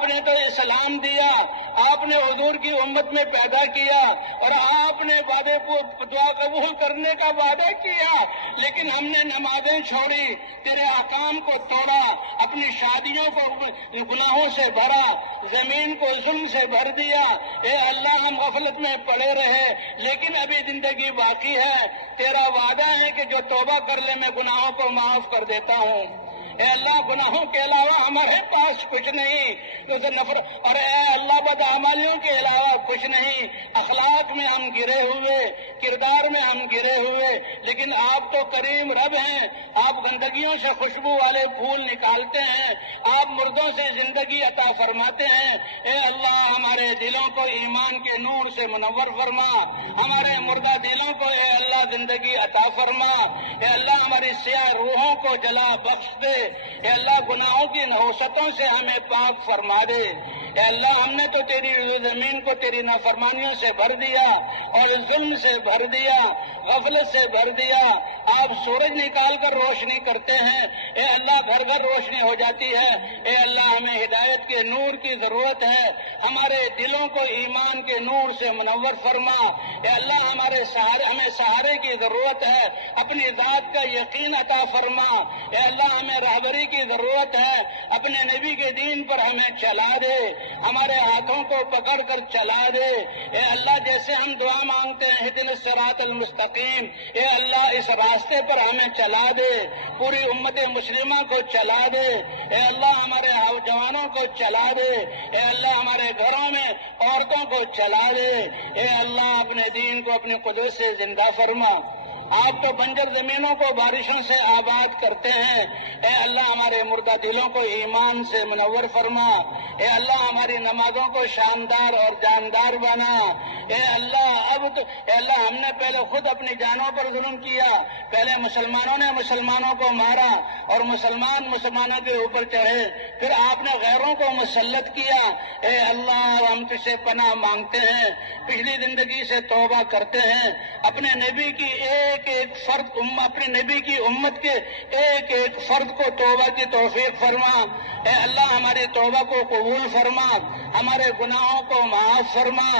آپ نے تو اسلام دیا، آپ نے حضور کی امت میں پیدا کیا، اور آپ نے وعدے کو دعا قبول کرنے کا وعدہ کیا، لیکن ہم نے نمازیں چھوڑی، تیرے احکام کو توڑا، اپنی شادیوں کو گناہوں سے بھرا، زمین کو ظلم سے بھر دیا۔ اے اللہ، ہم غفلت میں پڑے رہے، لیکن ابھی زندگی باقی ہے۔ تیرا وعدہ ہے کہ جو توبہ کر لے میں گناہوں کو معاف کر دیتا ہوں۔ اے اللہ، گناہوں کے علاوہ ہمارے پاس کچھ نہیں، اور اے اللہ، بدعمالیوں کے علاوہ کچھ نہیں۔ اخلاق میں ہم گرے ہوئے، کردار میں ہم گرے ہوئے، لیکن آپ تو کریم رب ہیں، آپ گندگیوں سے خوشبو والے پھول نکالتے ہیں، آپ مردوں سے زندگی عطا فرماتے ہیں۔ اے اللہ، ہمارے دلوں کو ایمان کے نور سے منور فرما، ہمارے مردہ دلوں کو اے اللہ زندگی عطا فرما۔ اے اللہ، ہماری سیاہ روحوں کو جلا بخش دے۔ اے اللہ، گناہوں کی نحوستوں سے ہمیں پاک فرما دے۔ اے اللہ، ہم نے تو تیری زمین کو تیری نافرمانیوں سے بھر دیا، اور ظلم سے بھر دیا، غفلت سے بھر دیا۔ آپ سورج نکال کر روشنی کرتے ہیں، اے اللہ، گھر گھر روشنی ہو جاتی ہے۔ اے اللہ، ہمیں ہدایت کے نور کی ضرورت ہے، ہمارے دلوں کو ایمان کے نور سے منور فرما۔ اے اللہ، ہمیں سہارے کی ضرورت ہے، اپنی ذات کا یقین عطا فرما۔ اے اللہ، ہمیں رہبری کی ضرورت ہے، اپنے نبی کے دین پر ہمیں چلا دے، ہمارے ہاتھوں کو پکڑ کر چلا دے۔ اے اللہ، جیسے ہم دعا مانگتے ہیں اہدنا الصراط المستقیم، اے اللہ، اس راستے پر ہمیں چلا دے، پوری امت مسلمہ کو چلا دے۔ اے اللہ، ہمارے جوانوں کو چلا دے۔ اے اللہ، ہمارے گھروں میں عورتوں کو چلا دے۔ اے اللہ، اپنے دین کو اپنی قدرت سے زندہ فرما۔ آپ تو بنجر زمینوں کو بارشوں سے آباد کرتے ہیں۔ اے اللہ، ہمارے مردہ دلوں کو ایمان سے منور فرما۔ اے اللہ، ہماری نمازوں کو شاندار اور جاندار بنا۔ اے اللہ، ہم نے پہلے خود اپنی جانوں پر ظلم کیا، پہلے مسلمانوں نے مسلمانوں کو مارا اور مسلمانوں کے اوپر چڑھے، پھر آپ نے غیروں کو مسلط کیا۔ اے اللہ، ہم تجھ سے پناہ مانگتے ہیں، پچھلی زندگی سے توبہ کرتے ہیں، اپنے نبی کی اپنے نبی کی امت کے ایک ایک فرد کو توبہ کی توفیق فرما۔ اے اللہ، ہماری توبہ کو قبول فرما، ہمارے گناہوں کو معاف فرما۔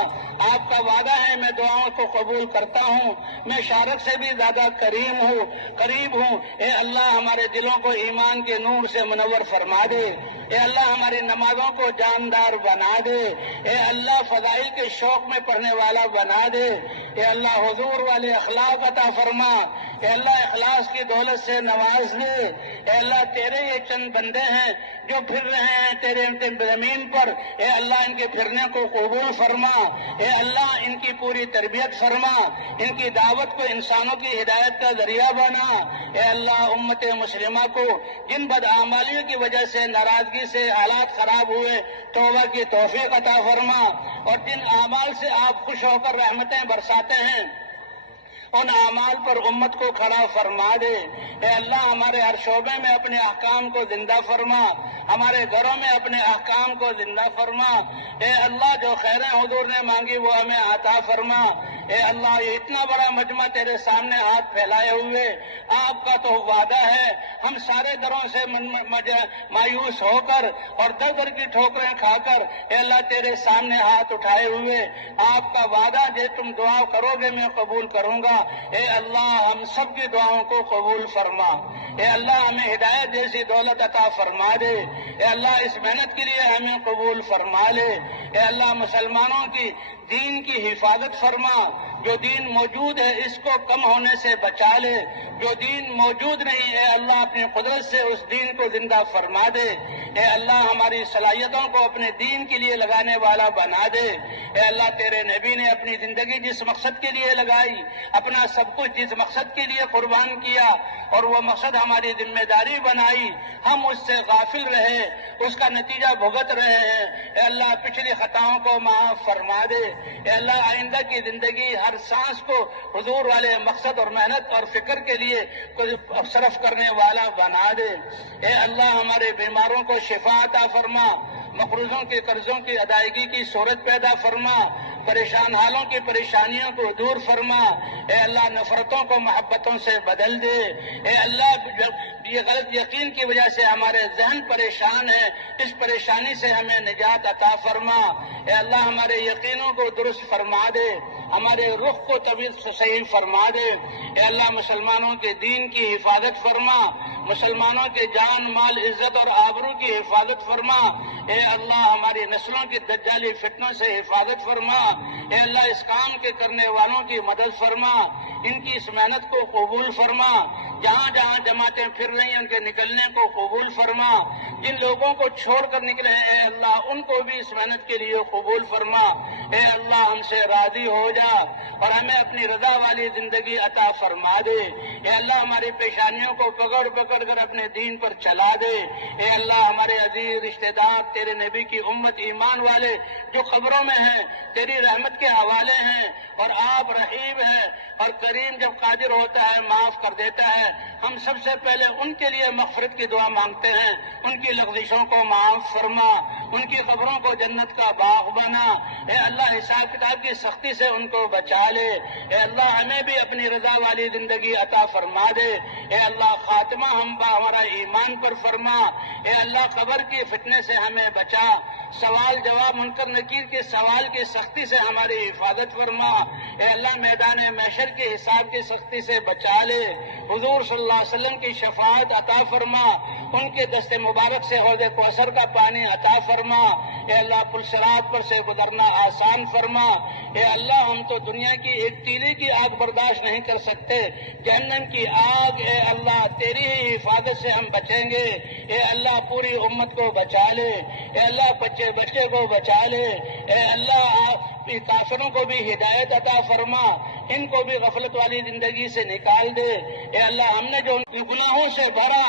آپ کا وعدہ ہے، میں دعاؤں کو قبول کرتا ہوں، میں شارک سے بھی زیادہ قریب ہوں۔ اے اللہ، ہمارے دلوں کو ایمان کے نور سے منور فرما دے۔ اے اللہ، ہماری نمازوں کو جاندار بنا دے۔ اے اللہ، فضائل کے شوق میں پڑھنے والا بنا دے۔ اے اللہ، حضور والے اخلاق عطا فرما۔ اے اللہ، اخلاص کی دولت سے نواز دے۔ اے اللہ، تیرے یہ چند بندے ہیں جو پھر رہے ہیں تیرے زمین پر، اے اللہ، ان کے پھرنے کو قبول فرما۔ اے اللہ، ان کی پوری تربیت فرما، ان کی دعوت کو انسانوں کی ہدایت کا ذریعہ بنا۔ اے اللہ، امت مسلمہ کو جن بدعمالیوں کی وجہ سے ناراضگی سے حالات خراب ہوئے، توبہ کی توفیق عطا فرما، اور جن اعمال سے آپ خوش ہو کر رحمتیں برساتے ہیں، ان اعمال پر امت کو کھڑا فرما دے۔ اے اللہ، ہمارے ہر شعبے میں اپنے احکام کو زندہ فرما، ہمارے گھروں میں اپنے احکام کو زندہ فرما۔ اے اللہ، جو خیریں حضور نے مانگی وہ ہمیں عطا فرما۔ اے اللہ، یہ اتنا بڑا مجمع تیرے سامنے ہاتھ پھیلائے ہوئے، آپ کا تو وعدہ ہے، ہم سارے دروں سے مایوس ہو کر اور در در کی ٹھوکریں کھا کر، اے اللہ، تیرے سامنے ہاتھ اٹھائے ہوئے، آپ کا وعدہ جو تم دعا کرو گے میں قبول کروں گا۔ اے اللہ، ہم سب کی دعاؤں کو قبول فرما۔ اے اللہ، ہمیں ہدایت جیسی دولت عطا فرما دے۔ اے اللہ، اس محنت کے لیے ہمیں قبول فرما لے۔ اے اللہ، مسلمانوں کی دین کی حفاظت فرما، جو دین موجود ہے اس کو کم ہونے سے بچا لے، جو دین موجود نہیں اے اللہ، اپنی قدرت سے اس دین کو زندہ فرما دے۔ اے اللہ، ہماری صلاحیتوں کو اپنے دین کے لیے لگانے والا بنا دے۔ اے اللہ، تیرے نبی نے اپنی زندگی جس مقصد کے لیے لگائی، اپنا سب کچھ جس مقصد کے لیے قربان کیا، اور وہ مقصد ہماری ذمہ داری بنائی، ہم اس سے غافل رہے، اس کا نتیجہ بھگت رہے ہیں۔ اے اللہ، پچھلی خطاؤں کو معاف فرما دے۔ اے اللہ، آئندہ کی زندگی ہر سانس کو حضور والے مقصد اور محنت اور فکر کے لیے صرف کرنے والا بنا دے۔ اے اللہ، ہمارے بیماروں کو شفا عطا فرما، مقروضوں کے قرضوں کی ادائیگی کی صورت پیدا فرما، پریشان حالوں کی پریشانیوں کو دور فرما، اے اللہ نفرتوں کو محبتوں سے بدل دے، اے اللہ یہ غلط یقین کی وجہ سے ہمارے ذہن پریشان ہے، اس پریشانی سے ہمیں نجات عطا فرما، اے اللہ ہمارے یقینوں کو درست فرما دے، ہمارے رخ کو طویل صحیح فرما دے، اے اللہ مسلمانوں کے دین کی حفاظت فرما، مسلمانوں کے جان مال عزت اور آبرو کی حفاظت فرما، اے اللہ ہماری نسلوں کی دجالی فتنوں سے حفاظت فرما، اے اللہ اس کام کے کرنے والوں کی مدد فرما، ان کی اس محنت کو قبول فرما، جہاں جہاں جماعتیں پھر رہی ہیں ان کے نکلنے کو قبول فرما، جن لوگوں کو چھوڑ کر نکلے ہیں اے اللہ ان کو بھی اس محنت کے لیے قبول فرما، اے اللہ ہم سے راضی ہو جا اور ہمیں اپنی رضا والی زندگی عطا فرما دے، اے اللہ ہماری پیشانیوں کو پکڑ پکڑ کر اپنے دین پر چلا دے، اے اللہ ہمارے عزیز رشتہ دار تیرے نبی کی امت ایمان والے جو قبروں میں ہیں تیری رحمت کے حوالے ہیں، اور آپ رحیم ہے اور کریم جب قادر ہوتا ہے معاف کر دیتا ہے، ہم سب سے پہلے ان کے لیے مغفرت کی دعا مانگتے ہیں، ان کی لغزشوں کو معاف فرما، ان کی قبروں کو جنت کا باغ بنا، اے اللہ حساب کتاب کی سختی سے ان کو بچا لے، اے اللہ ہمیں بھی اپنی رضا والی زندگی عطا فرما دے، اے اللہ خاتمہ ہمارا ایمان پر فرما، اے اللہ قبر کی فتنے سے ہمیں بچا، سوال جواب منکر نکیر کے سوال کی سختی سے ہماری حفاظت فرما، اے اللہ میدان محشر کے حساب کی سختی سے بچا لے، حضور صلی اللہ علیہ وسلم کی شفاعت عطا فرما، ان کے دست مبارک سے حوض کوثر کا پانی عطا فرما، اے اللہ پل صراط پر سے گزرنا آسان فرما، اے اللہ ہم تو دنیا کی ایک تیلی کی آگ برداشت نہیں کر سکتے، جہنم کی آگ اے اللہ تیری ہی حفاظت سے ہم بچیں گے، اے اللہ پوری امت کو بچا لے، اے اللہ بچے بچے کو بچا لے، اے اللہ کافروں کو بھی ہدایت عطا فرما، ان کو بھی غفلت والی زندگی سے نکال دے، اے اللہ ہم نے جو گناہوں سے بھرا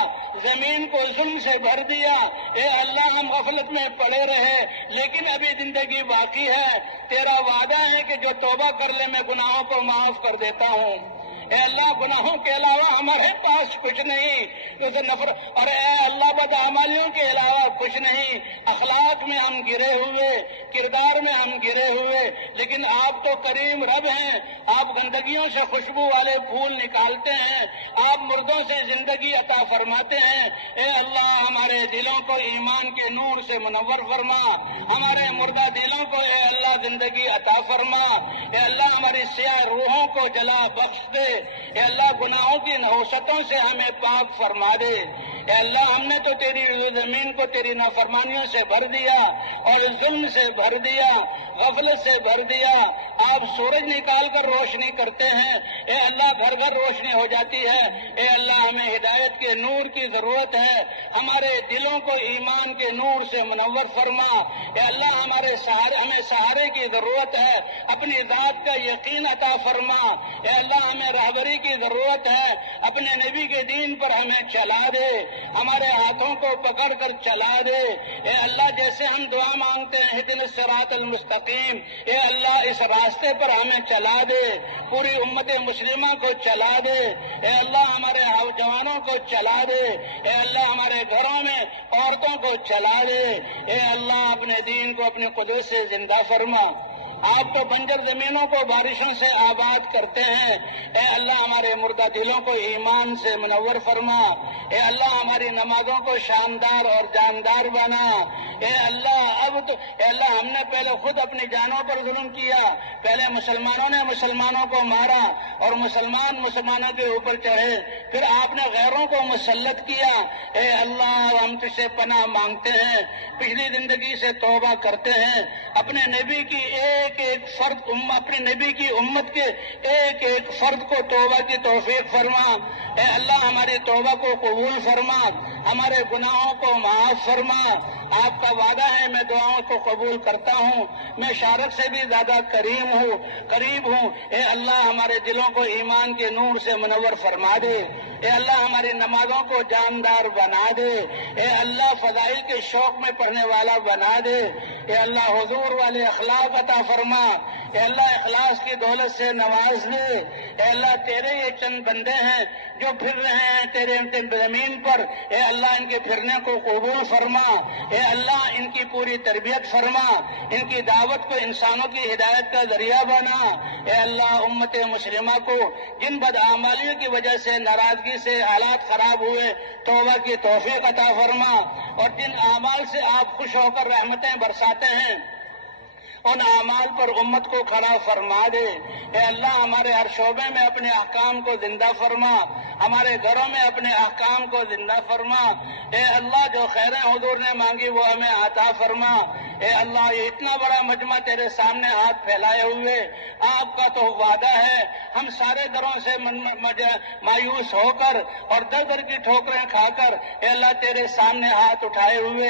زمین کو ظلم سے بھر دیا، اے اللہ ہم غفلت میں پڑے رہے لیکن ابھی زندگی باقی ہے، تیرا وعدہ ہے کہ جو توبہ کر لے میں گناہوں کو معاف کر دیتا ہوں، اے اللہ گناہوں کے علاوہ ہمارے پاس کچھ نہیں، جیسے نفرت اور اے اللہ بدعمالیوں کے علاوہ کچھ نہیں، اخلاق میں ہم گرے ہوئے، کردار میں ہم گرے ہوئے، لیکن آپ تو کریم رب ہیں، آپ گندگیوں سے خوشبو والے پھول نکالتے ہیں، آپ مردوں سے زندگی عطا فرماتے ہیں، اے اللہ ہمارے دلوں کو ایمان کے نور سے منور فرما، ہمارے مردہ دلوں کو اے اللہ زندگی عطا فرما، اے اللہ ہماری سیاہ روحوں کو جلا بخش دے، اے اللہ گناہوں کی نحوستوں سے ہمیں پاک فرما دے، اے اللہ ہم نے تو تیری زمین کو تیری نافرمانیوں سے بھر دیا اور ظلم سے بھر دیا، غفلت سے بھر دیا، آپ سورج نکال کر روشنی کرتے ہیں، اے اللہ گھر گھر روشنی ہو جاتی ہے، اے اللہ ہمیں ہدایت کے نور کی ضرورت ہے، ہمارے دلوں کو ایمان کے نور سے منور فرما، اے اللہ ہمیں سہارے کی ضرورت ہے، اپنی ذات کا یقین عطا فرما، اے اللہ ہمیں رہبری کی ضرورت ہے، اپنے نبی کے دین پر ہمیں چلا دے، ہمارے ہاتھوں کو پکڑ کر چلا دے، اے اللہ جیسے ہم دعا مانگتے ہیں اہدنا الصراط المستقیم، اے اللہ اس راستے پر ہمیں چلا دے، پوری امت مسلمہ کو چلا دے، اے اللہ ہمارے جوانوں کو چلا دے، اے اللہ ہمارے گھروں میں عورتوں کو چلا دے، اے اللہ اپنے دین کو اپنی قدرت سے زندہ فرما، آپ تو بنجر زمینوں کو بارشوں سے آباد کرتے ہیں، اے اللہ ہمارے مردہ دلوں کو ایمان سے منور فرما، اے اللہ ہماری نمازوں کو شاندار اور جاندار بنا، اے اللہ اے اللہ ہم نے پہلے خود اپنی جانوں پر ظلم کیا، پہلے مسلمانوں نے مسلمانوں کو مارا اور مسلمانوں کے اوپر چڑھے، پھر آپ نے غیروں کو مسلط کیا، اے اللہ ہم تجھ سے پناہ مانگتے ہیں، پچھلی زندگی سے توبہ کرتے ہیں، اپنے نبی کی اپنے نبی کی امت کے ایک ایک فرد کو توبہ کی توفیق فرما، اے اللہ ہماری توبہ کو قبول فرما، ہمارے گناہوں کو معاف فرما، آپ کا وعدہ ہے میں دعاؤں کو قبول کرتا ہوں، میں شارک سے بھی زیادہ قریب ہوں، اے اللہ ہمارے دلوں کو ایمان کے نور سے منور فرما دے، اے اللہ ہماری نمازوں کو جاندار بنا دے، اے اللہ فضائل کے شوق میں پڑھنے والا بنا دے، اے اللہ حضور والے اخلاق عطا فرما، اے اللہ اخلاص کی دولت سے نواز دے، اے اللہ تیرے یہ چند بندے ہیں جو پھر رہے ہیں تیرے زمین پر، اے اللہ ان کے پھرنے کو قبول فرما، اے اللہ ان کی پوری تربیت فرما، ان کی دعوت کو انسانوں کی ہدایت کا ذریعہ بنا۔ اے اللہ امت مسلمہ کو جن بدعمالیوں کی وجہ سے ناراضگی سے حالات خراب ہوئے توبہ کی توفیق عطا فرما، اور جن اعمال سے آپ خوش ہو کر رحمتیں برساتے ہیں ان اعمال پر امت کو کھڑا فرما دے۔ اے اللہ ہمارے ہر شعبے میں اپنے احکام کو زندہ فرما، ہمارے گھروں میں اپنے احکام کو زندہ فرما۔ اے اللہ جو خیریں حضور نے مانگی وہ ہمیں عطا فرما۔ اے اللہ یہ اتنا بڑا مجمع تیرے سامنے ہاتھ پھیلائے ہوئے، آپ کا تو وعدہ ہے ہم سارے دروں سے مایوس ہو کر اور در در کی ٹھوکریں کھا کر اے اللہ تیرے سامنے ہاتھ اٹھائے ہوئے،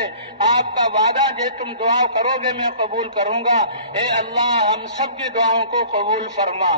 آپ کا وعدہ جو تم دعا کرو گے میں قبول کروں گا۔ اے اللہ ہم سب کی دعاؤں کو قبول فرما۔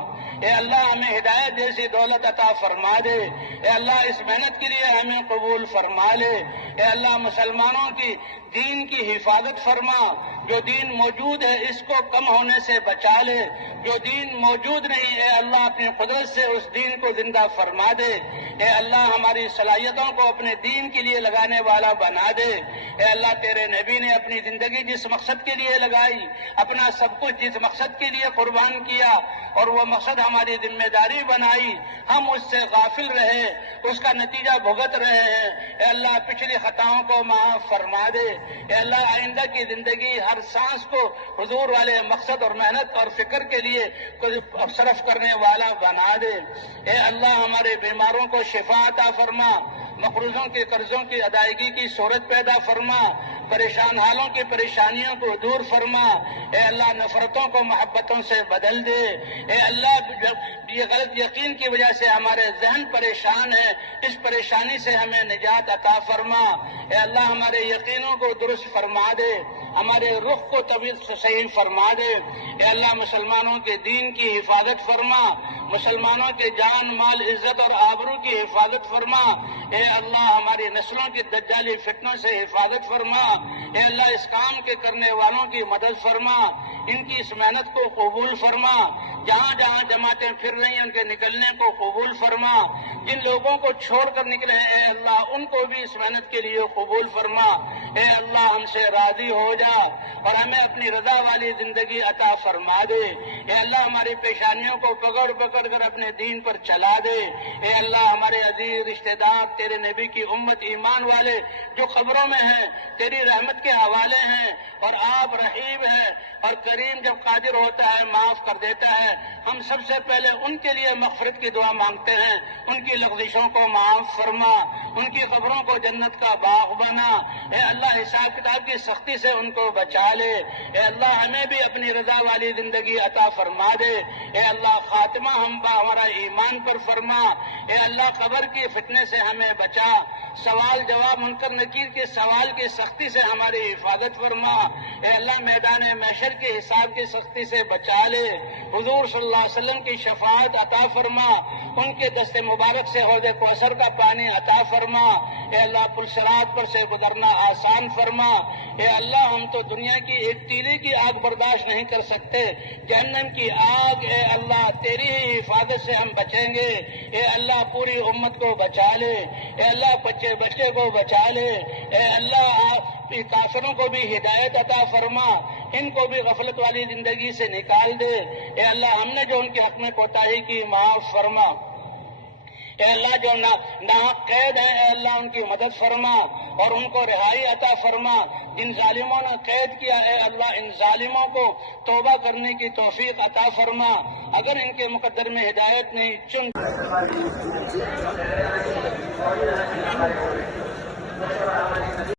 اے اللہ ہمیں ہدایت جیسی دولت عطا فرما دے۔ اے اللہ اس محنت کے لیے ہمیں قبول فرما لے۔ اے اللہ مسلمانوں کی دین کی حفاظت فرما، جو دین موجود ہے اس کو کم ہونے سے بچا لے، جو دین موجود نہیں اے اللہ اپنی قدرت سے اس دین کو زندہ فرما دے۔ اے اللہ ہماری صلاحیتوں کو اپنے دین کے لیے لگانے والا بنا دے۔ اے اللہ تیرے نبی نے اپنی زندگی جس مقصد کے لیے لگائی، اپنا سب کچھ جس مقصد کے لیے قربان کیا اور وہ مقصد ہماری ذمہ داری بنائی، ہم اس سے غافل رہے، اس کا نتیجہ بھگت رہے ہیں۔ اے اللہ پچھلی خطاؤں کو معاف فرما دے۔ اے اللہ آئندہ کی زندگی ہر سانس کو حضور والے مقصد اور محنت اور فکر کے لیے صرف کرنے والا بنا دے۔ اے اللہ ہمارے بیماروں کو شفا عطا فرما، مقروضوں کے قرضوں کی ادائیگی کی صورت پیدا فرما، پریشان حالوں کی پریشانیوں کو دور فرما۔ اے اللہ نفرتوں کو محبتوں سے بدل دے۔ اے اللہ یہ غلط یقین کی وجہ سے ہمارے ذہن پریشان ہے، اس پریشانی سے ہمیں نجات عطا فرما۔ اے اللہ ہمارے یقینوں کو درست فرما دے، ہمارے رخ کو طویل صحیح فرما دے۔ اے اللہ مسلمانوں کے دین کی حفاظت فرما، مسلمانوں کے جان مال عزت اور آبرو کی حفاظت فرما۔ اے اللہ ہماری نسلوں کی دجالی فتنوں سے حفاظت فرما۔ اے اللہ اس کام کے کرنے والوں کی مدد فرما، ان کی اس محنت کو قبول فرما، جہاں جہاں جماعتیں پھر رہی ہیں ان کے نکلنے کو قبول فرما، جن لوگوں کو چھوڑ کر نکلے ہیں اے اللہ ان کو بھی اس محنت کے لیے قبول فرما۔ اے اللہ ہم سے راضی ہو جا اور ہمیں اپنی رضا والی زندگی عطا فرما دے۔ اے اللہ ہماری پیشانیوں کو پکڑ پکڑ کر اپنے دین پر چلا دے۔ اے اللہ ہمارے عزیز رشتہ دار تیرے نبی کی امت ایمان والے جو قبروں میں ہیں تیری رحمت کے حوالے ہیں، اور آپ رحیم ہے اور کریم جب قادر ہوتا ہے معاف کر دیتا ہے۔ ہم سب سے پہلے ان کے لیے مغفرت کی دعا مانگتے ہیں، ان کی لغزشوں کو معاف فرما، ان کی قبروں کو جنت کا باغ بنا۔ اے اللہ حساب کتاب کی سختی سے ان کو بچا لے۔ اے اللہ ہمیں بھی اپنی رضا والی زندگی عطا فرما دے۔ اے اللہ خاتمہ ہمارا ایمان پر فرما۔ اے اللہ قبر کی فتنے سے ہمیں بچا، سوال جواب منکر نکیر کے سوال کی سختی سے ہماری حفاظت فرما۔ اے اللہ میدان محشر کے حساب کی سختی سے بچا لے۔ حضور صلی اللہ علیہ وسلم کی شفاعت عطا فرما، ان کے دست مبارک سے حوض کوثر کا پانی عطا فرما۔ اے اللہ پل صراط پر سے گزرنا آسان فرما۔ اے اللہ ہم تو دنیا کی ایک تیلے کی آگ برداشت نہیں کر سکتے، جہنم کی آگ اے اللہ تیری ہی حفاظت سے ہم بچیں گے۔ اے اللہ پوری امت کو بچا لے۔ اے اللہ بچے بچے کو بچا لے۔ اے اللہ کافروں کو بھی ہدایت عطا فرما، ان کو بھی غفلت والی زندگی سے نکال دے۔ اے اللہ ہم نے جو ان کے حق میں کوتاہی کی معاف فرما۔ اے اللہ جو ناحق قید ہیں اے اللہ ان کی مدد فرما اور ان کو رہائی عطا فرما۔ جن ظالموں نے قید کیا اے اللہ ان ظالموں کو توبہ کرنے کی توفیق عطا فرما، اگر ان کے مقدر میں ہدایت نہیں چن